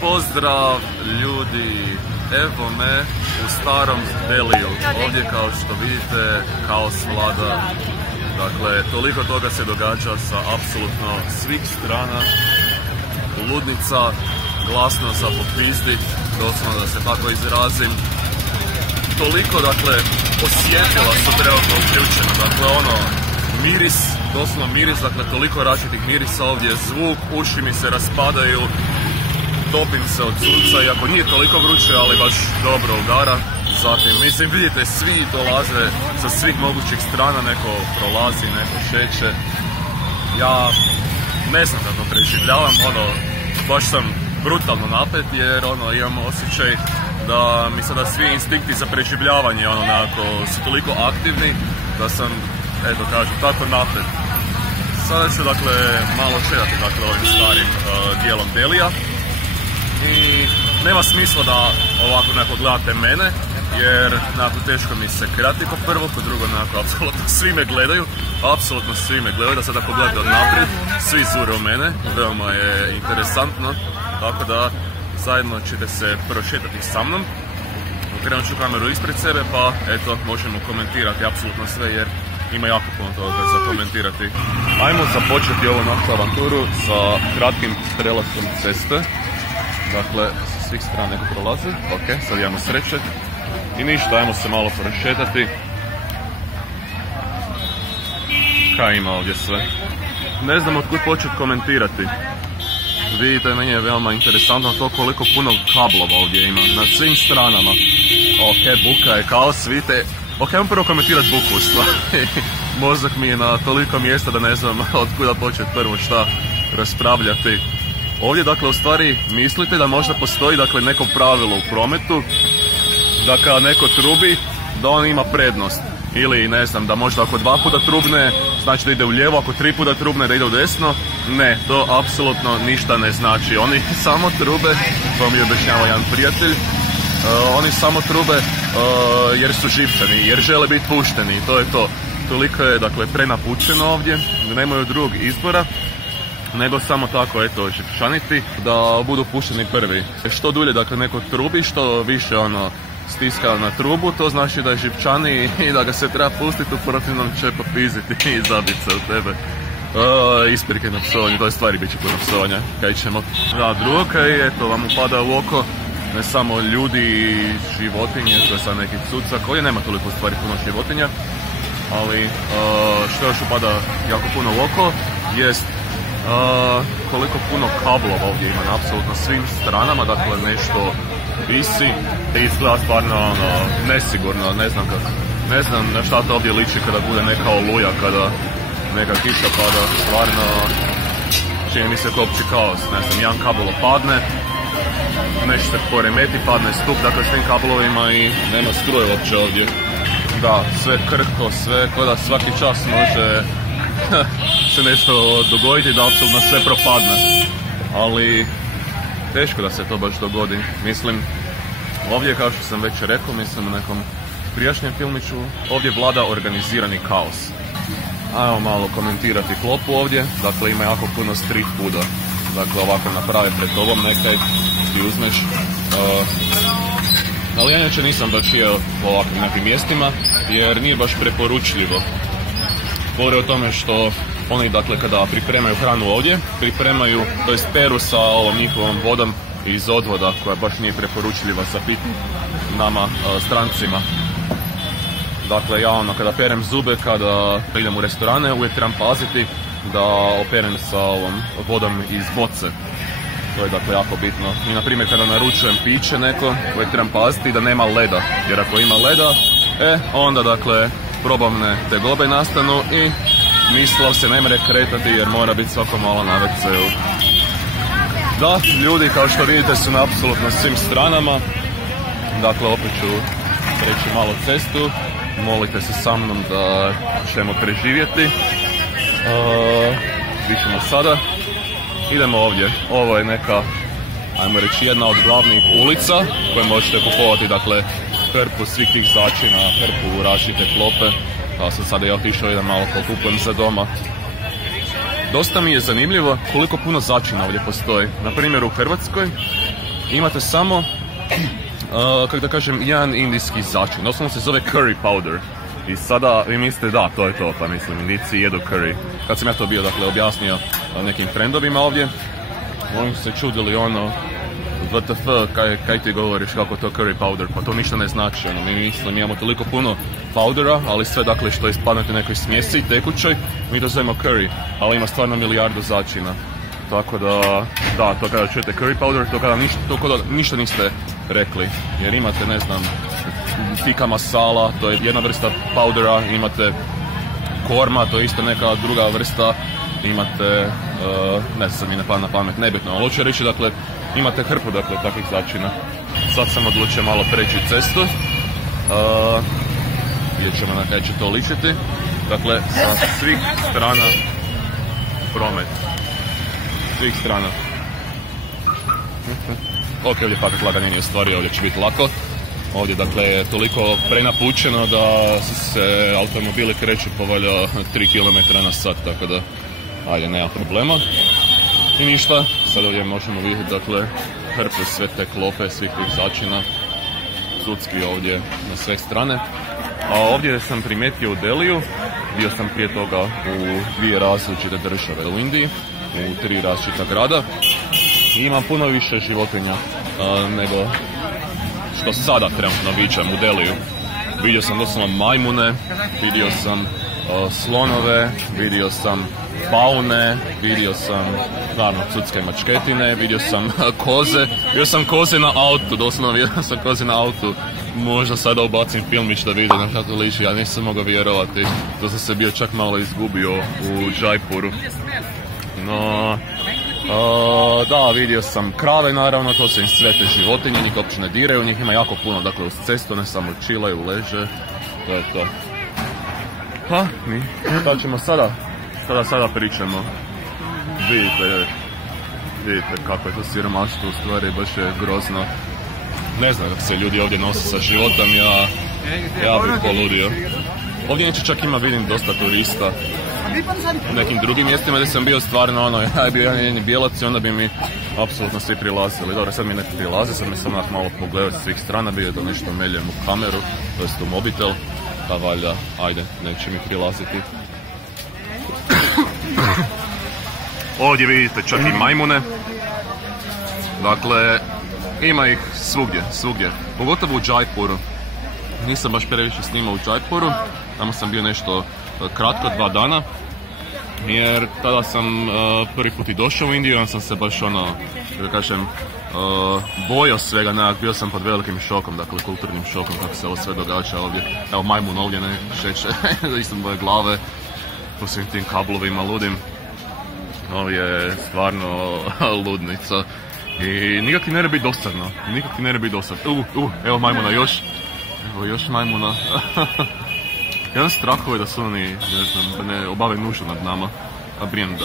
Pozdrav ljudi, evo me u starom Deliju. Ovdje kao što vidite kaos vlada. Dakle, toliko toga se događa sa apsolutno svih strana. Ludnica, glasno za popizdit, doslovno da se tako izrazim. Toliko, dakle, osjetila su trenutno uključena. Dakle, miris, doslovno miris, dakle, toliko različitih mirisa ovdje. Zvuk, uši mi se raspadaju. Topim se od sunca, iako nije toliko vruće, ali baš dobro udara. Zatim, mislim, vidite, svi dolaze sa svih mogućih strana, neko prolazi, neko šeće. Ja ne znam kako preživljavam, baš sam brutalno napet jer imam osjećaj da mi sada svi instinkti za preživljavanje su toliko aktivni da sam, eto kažem, tako napet. Sada ću, dakle, malo šetati, dakle, ovim starim dijelom Delija. I nema smisla da ovako nekako gledate mene, jer nekako teško mi se krati ko prvo, ko drugo nekako apsolutno svi me gledaju, apsolutno svi me gledaju, da sada pogledate od naprijed, svi zure u mene, veoma je interesantno, tako da zajedno ćete se prošetati sa mnom. Okrenut ću kameru ispred sebe, pa eto, možemo komentirati apsolutno sve, jer ima jako puno toga za komentirati. Ajmo započeti ovu našu avanturu sa kratkim prelasom ceste. Dakle, sa svih strana neko prolazi, ok, sad imamo sreće. I ništa, ajmo se malo prošetati. Kaj ima ovdje sve? Ne znam otkud početi komentirati. Vidite, meni je veoma interesantno to koliko puno kablova ovdje ima, na svim stranama. Ok, buka je kaos, vidite. Ok, ajmo prvo komentirati buku u stvari. Mozak mi je na toliko mjesta da ne znam otkuda početi prvo šta raspravljati. Ovdje, dakle, u stvari mislite da možda postoji, dakle, neko pravilo u prometu, da kada neko trubi, da on ima prednost. Ili, ne znam, da možda ako 2 puta trubne, znači da ide u lijevo, ako 3 puta trubne, da ide u desno. Ne, to apsolutno ništa ne znači. Oni samo trube, to mi objašnjava jedan prijatelj, oni samo trube jer su živčani, jer žele biti pušteni, to je to. Toliko je, dakle, prenapučeno ovdje, da nemaju drugog izbora nego samo tako, eto, živčaniti, da budu pušteni prvi. Što dulje, dakle, neko trubi, što više stiska na trubu, to znači da je živčani i da ga se treba pustiti, u protivnom će popiziti i zabiti se u tebe. Isprike na psovanje, to je stvari bit će puno psovanja, kaj ćemo. Da, drugo kaj, eto, vam upada u oko, ne samo ljudi i životinje, to je sad neki cucak, ovdje nema toliko stvari puno životinja, ali što još upada jako puno u oko, jest koliko puno kablova ovdje ima na apsolutno svim stranama, dakle nešto visi i izgleda stvarno nesigurno, ne znam kako. Ne znam na šta to ovdje liči kada bude neka oluja, kada neka kiša pada, stvarno čini mi se kao opći kaos, ne znam, jedan kabel opadne, nešto se poremeti, padne stup, dakle s tim kablovima i nema struje uopće ovdje. Da, sve krhko, sve kao da svaki čas može se nešto dogoditi, da apsolutno sve propadne, ali teško da se to baš dogodi. Mislim, ovdje, kao što sam već rekao, mislim u nekom prijašnjem filmiću, ovdje vlada organizirani kaos. Ajmo malo komentirati klopu ovdje, dakle ima jako puno street fooda, dakle ovako naprave pred tobom nekaj, ti uzmeš, ali ja inače nisam baš jeo po ovakvim nekim mjestima, jer nije baš preporučljivo. Govore o tome što oni, dakle, kada pripremaju hranu ovdje, pripremaju, to jest peru sa ovom njihovom vodom iz odvoda, koja baš nije preporučljiva za pit nama, strancima. Dakle, ja kada perem zube, kada idem u restorane, uvijek trebam paziti da operem sa ovom vodom iz boce. To je, dakle, jako bitno. I, na primjer, kada naručujem piće neko, uvijek trebam paziti da nema leda, jer ako ima leda, onda, dakle, probavne tegobe nastanu i mislav se ne mere kretati jer mora biti svako malo na WC-u. Da, ljudi, kao što vidite, su na apsolutno svim stranama. Dakle, opet ću preći malo cestu. Molite se sa mnom da ćemo preživjeti. Vidimo sada. Idemo ovdje. Ovo je neka, ajmo reći, jedna od glavnih ulica koje možete kupovati, dakle, hrpu svih tih začina, hrpu različite klope. Pa sam sada otišao, idem malo pokupujem za doma. Dosta mi je zanimljivo koliko puno začina ovdje postoji. Na primjer, u Hrvatskoj imate samo, kako da kažem, jedan indijski začin. Doslovno se zove curry powder. I sada vi mislite da, to je to, pa mislim, Indijci jedu curry. Kad sam ja to bio, dakle, objasnio nekim friendovima ovdje, oni su se čudili ono, WTF, kaj ti govoriš, kako to curry powder, pa to ništa ne znači, ono, mi imamo toliko puno powdera, ali sve, dakle, što ispadnete nekoj smjesi, tekućoj, mi to zovemo curry, ali ima stvarno milijardu začina. Tako da to kada čujete curry powder, to kada ništa niste rekli, jer imate, ne znam, tikka masala, to je jedna vrsta powdera, imate korma, to je isto neka druga vrsta, imate, ne znam, mi ne pada na pamet, nebitno, ali hoću reći, dakle, imate hrpu, dakle, takvih začina. Sad sam odlučio malo preći cestu, vidjet ćemo na kaj će to ličiti, dakle, sa svih strana promet. Svih strana. Ok, ovdje fakat lagan nije stvari, ovdje će biti lako. Ovdje, dakle, je toliko prenapučeno da se automobili kreću po valjda 3 km na sat, tako da, ajde, nema problema. I ništa, sad ovdje možemo vidjeti, dakle, hrpu sve te klope, svih tih začina, sudski ovdje na sve strane. A ovdje sam primijetio u Deliju, bio sam prije toga u 2 različite države u Indiji, u 3 različita grada i imam puno više životinja nego što sada trenutno viđam u Deliju. Vidio sam doslovno majmune, vidio sam slonove, vidio sam faune, vidio sam naravno sudske mačketine, vidio sam koze, vidio sam koze na autu, doslovno vidio sam koze na autu. Možda sada ubacim filmić da vidim na što to liči, ja nisam mogao vjerovati, to sam se bio čak malo izgubio u Jaipuru. No, da, vidio sam krave, naravno, to su im sve te životinje, njih uopće ne diraju, njih ima jako puno, dakle, uz cestu, ne samo čilaju, leže, to je to. Pa, mi, šta ćemo sada? Sada pričamo. Vidite kako je to siromaštvo, u stvari, baš je grozno. Ne znam kako se ljudi ovdje nose sa životom, ja bih poludio. Ovdje neće čak ima, vidim, dosta turista. U nekim drugim mjestima gdje sam bio stvarno ono, ja je bio jedan bijelac i onda bi mi apsolutno svi prilazili. Dobro, sad mi ne prilaze, sad mi sam onak malo pogledao sa svih strana, bio da nešto meljem u kameru, to jest u mobitel, pa valjda, ajde, neće mi prilaziti. Ovdje vidite čak i majmune, dakle, ima ih svugdje, pogotovo u Jaipuru. Nisam baš previše snimao u Jaipuru, tamo sam bio nešto kratko, 2 dana, jer tada sam prvi put i došao u Indiju, onda sam se baš ono, da kažem, bojao svega, nekak, bio sam pod velikim šokom, dakle kulturnim šokom kako se ovo sve događa ovdje. Evo majmun ovdje ne šeće, isto moje glave, po svim tim kablovima ludim. Ovo je stvarno ludnica i nikak ti ne bi dosadno, evo majmuna još. Evo još majmuna. Jedan strahove je da su oni, ne znam, da ne obave nuždu nad nama. A brijem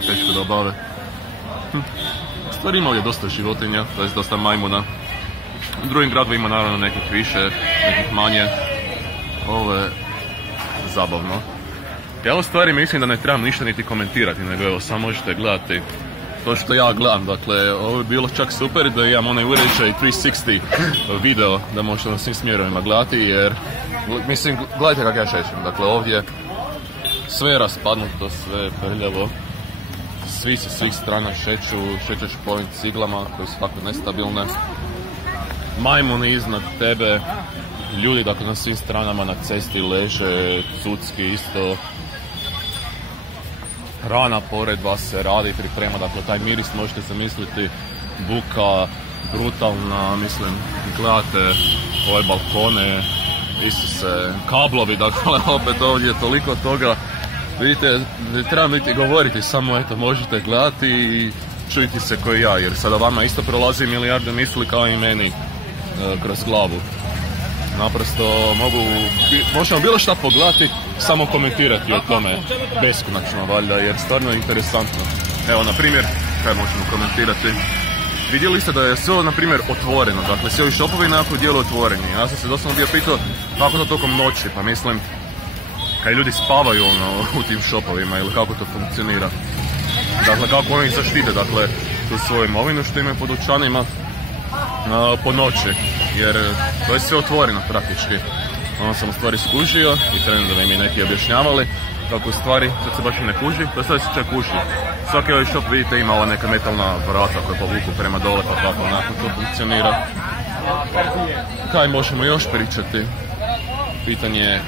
teško da obave. Stvari ima ovdje dosta životinja, to je dosta majmuna. U drugim gradovima naravno nekih više, nekih manje. Ovo je zabavno. Ja u stvari mislim da ne trebam ništa niti komentirati, nego evo, samo možete gledati to što ja gledam. Dakle, ovo je bilo čak super da imam onaj uređaj 360 video da možete na svim smjerovima gledati, jer mislim, gledajte kako ja šećem. Dakle, ovdje sve je raspadnuto, sve je prljavo, svi se svih strana šećeš po ovim ciglama koje su tako nestabilne, majmuni iznad tebe, ljudi, dakle, na svim stranama na cesti leže, cucki isto. Hrana pored vas se radi, priprema, dakle taj miris možete zamisliti, buka brutalna, mislim, gledate ove balkone, Isuse, kablovi, dakle opet ovdje je toliko toga, vidite, ne trebam niti govoriti, samo eto možete gledati i čujiti se koji ja, jer sada vama isto prolazi milijarde misli kao i meni kroz glavu. Naprosto možemo bilo šta pogledati, samo komentirati o tome beskonačno valjda, jer stvarno je interesantno. Evo, na primjer, kaj možemo komentirati? Vidjeli ste da je sve, na primjer, otvoreno, dakle svi ovi šopovi nekako dijelu otvoreni. Ja sam se doslovno bio pitao kako to tokom noći, pa mislim, kaj ljudi spavaju ono, u tim šopovima ili kako to funkcionira. Dakle, kako oni ih zaštite, dakle, tu svoju imovinu što imaju pod dućanima po noći, jer to je sve otvoreno praktički. Ono sam u stvari skužio i trenutno da mi neki objašnjavali kako u stvari sad se baš i ne kuži, to sad se čak kuži. Svaki ovaj shop vidite ima ova neka metalna vrata koje povuku prema dole, pa tako onako to funkcionira. Kaj možemo još pričati? Pitanje je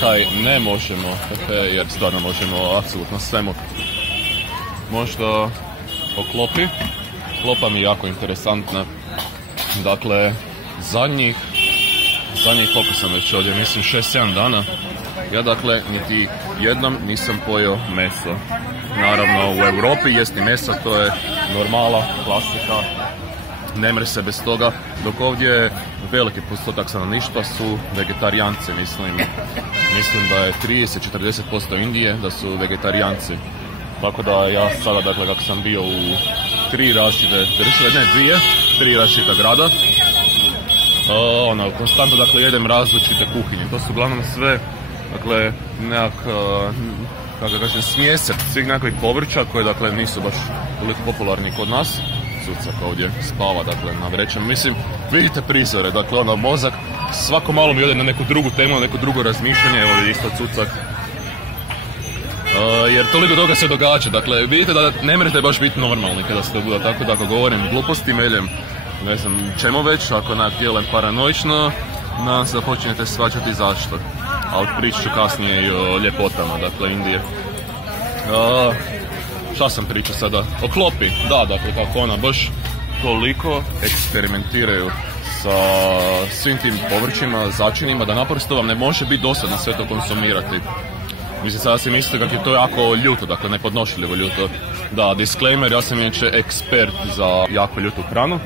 kaj ne možemo, jer stvarno možemo apsolutno svemu. Možda o klopi. Klopa mi je jako interesantna. Dakle, zadnjih koliko sam već ovdje, mislim 6-7 dana. Ja dakle niti jednom nisam pojeo meso. Naravno u Europi jesti meso, to je normala, klasika, ne mre se bez toga, dok ovdje veliki postotak stanovništva su vegetarijanci, mislim da je 30-40% Indije da su vegetarijanci. Tako da ja sada, dakle, kako sam bio u 3 različite države, ne 3 različita grada, konstantno, dakle, jedem različite kuhinje. To su uglavnom sve, dakle, smjesak svih nekakvih povrća koje, dakle, nisu baš toliko popularni kod nas. Cucak ovdje spava, dakle, na vrećem. Mislim, vidite prizore, dakle, mozak svako malo mi ode na neku drugu temu, na neko drugo razmišljanje. Evo je isto Cucak. Jer toliko toga se događa, dakle, vidite da ne morate baš biti normalni kada ste budu, tako da ako govorim gluposti, meljem, ne znam čemu već, ako djelujem paranoično, nas započinjete svačati zašto. Ali pričat ću kasnije i o ljepotama, dakle, Indije. Šta sam pričao sada? O klopi, da, dakle, kako ona baš toliko eksperimentiraju sa svim tim povrćima, začinima, da naprosto vam ne može biti dosadno sve to konsumirati. Mislim, sada si mislite kako je to jako ljuto, dakle, nepodnošljivo ljuto. Da, disclaimer, ja sam inače ekspert za jako ljutu hranu.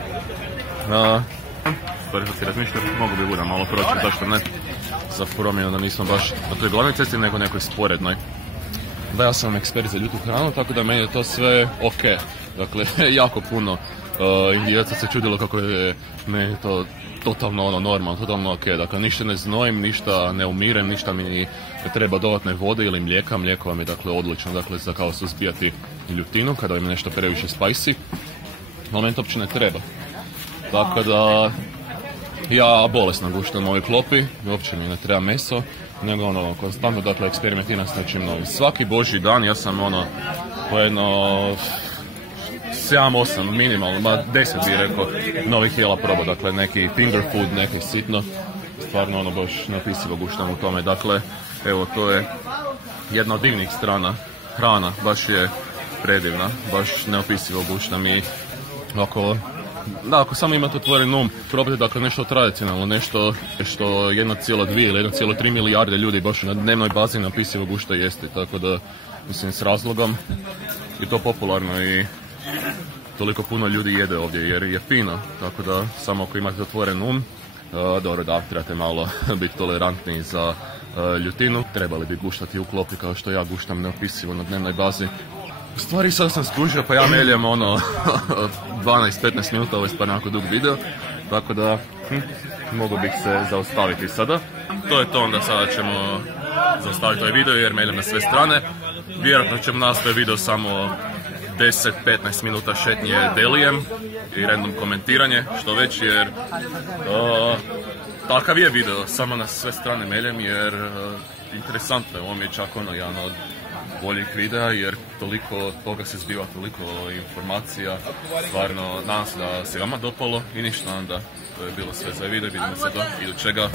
Stvari što si razmišljao, mogu bi budem malo proći, zašto ne? Za promjenu da nismo baš na toj glavnoj cesti, nego nekoj sporednoj. Da, ja sam ekspert za ljutu hranu, tako da meni je to sve ok. Dakle, jako puno Indijaca se čudilo kako je meni to totalno normalno, totalno ok. Dakle, ništa ne znojim, ništa ne umirem, ništa mi ne treba dodatne vode ili mlijeka. Mlijeko vam je, dakle, odlično, dakle, za kao suzbijati ljutinu kada im nešto previše spicy. Ali meni to uopće ne treba. Tako da, ja bolesno guštam u ovoj klopi, uopće mi ne treba meso, nego konstantno, dakle, eksperimentiram s nečim novim. Svaki božji dan ja sam po jedno 7-8 minimalno, 10 bih rekao, novih jela probao, dakle, neki finger food, neki sitno, stvarno baš neopisivo guštam u tome. Dakle, evo, to je jedna od divnih strana, hrana, baš je predivna, baš neopisivo guštam i ako samo imate otvoren um, probajte, dakle, nešto tradicionalno, nešto što 1,2 ili 1,3 milijarde ljudi baš na dnevnoj bazi neopisivo gušta jesti, tako da, mislim, s razlogom je to popularno i toliko puno ljudi jede ovdje jer je fino, tako da samo ako imate otvoren um, dobro, da, trebate malo biti tolerantni za ljutinu, trebali bi guštati u klopi kao što ja guštam neopisivo na dnevnoj bazi. U stvari sad sam skužio, pa ja meljem 12-15 minuta, ovo je stvarno jako dug video, tako da mogu bih se zaustaviti sada. To je to, onda sada ćemo zaustaviti ovaj video jer meljem na sve strane. Vjerojatno ćemo nastaviti video samo 10-15 minuta šetnje Delijem i random komentiranje, što već, jer takav je video, samo na sve strane meljem jer interesantno je, ovo mi je čak jedan od boljih videa jer toliko toga se zbiva, toliko informacija, stvarno nadam se da se vama dopalo i ništa, onda to je bilo sve za video, vidimo se do idućega.